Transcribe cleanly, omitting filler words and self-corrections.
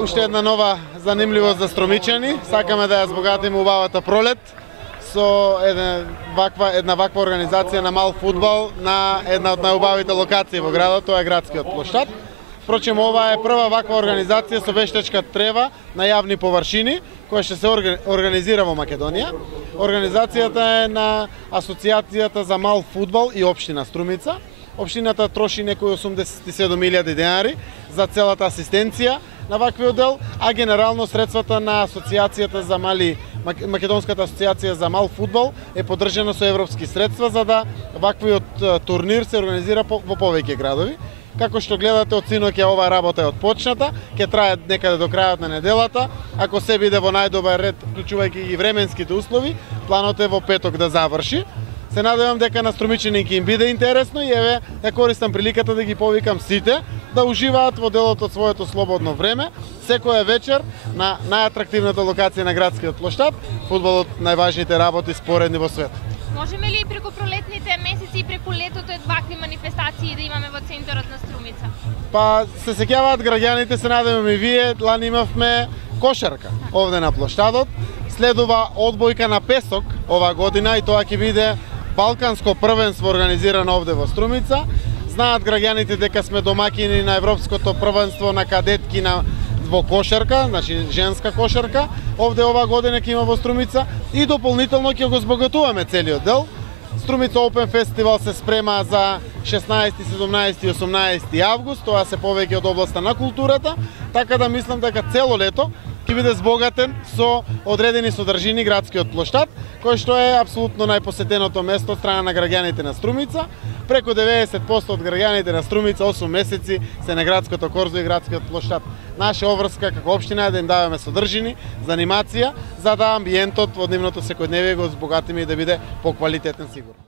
Уште една нова занимливост за Струмичани. Сакаме да ја збогатиме убавата пролет со една ваква организација на мал фудбал на една од најубавите локации во градот, тоа е градскиот плоштад. Впрочем, ова е прва ваква организација со вештачка трева на јавни површини, која ќе се организира во Македонија. Организацијата е на Асоциацијата за мал фудбал и општина Струмица. Општината троши некои 87.000 денари за целата асистенција на ваквиот дел, а генерално средствата на Асоциацијата за Македонската асоциација за мал фудбал е поддржана со европски средства за да ваквиот турнир се организира во повеќе градови. Како што гледате, од синоќа оваа работа е отпочната, ќе трае некаде до крајот на неделата. Ако се биде во најдобар ред, вклучувајќи и временските услови, планот е во петок да заврши. Се надевам дека на Струмичани ќе им биде интересно и еве ја користам приликата да ги повикам сите да уживаат во делот од своето слободно време, секоја вечер на најатрактивната локација на градскиот плоштад, фудбалот најважните работи споредни во свет. Можеме ли преку пролетните месеци и преку летото вакви манифестации да имаме во центарот на Струмица? Па се сеќаваат граѓаните, се надевам и вие, лани имавме кошарка овде на плоштадот. Следува одбојка на песок оваа година и тоа ќе биде балканско првенство организирано овде во Струмица. Знаат граѓаните дека сме домакини на европското првенство на кадетки во кошарка, значи женска кошарка. Овде оваа година ќе има во Струмица и дополнително ќе го збогатуваме целиот дел. Струмица Open Festival се спрема за 16, 17 и 18 август, тоа се повеќе од областа на културата, така да мислам дека цело лето ќе биде збогатен со одредени содржини градскиот плоштад, кој што е апсолутно најпосетеното место од страна на граѓаните на Струмица. Преку 90% од граѓаните на Струмица 8 месеци се на градското корзо и градскиот плоштад. Наша обврска како општина е да им даваме содржини, занимација, за да амбиентот во нивното секојдневие го збогатиме и да биде поквалитетен сигурно.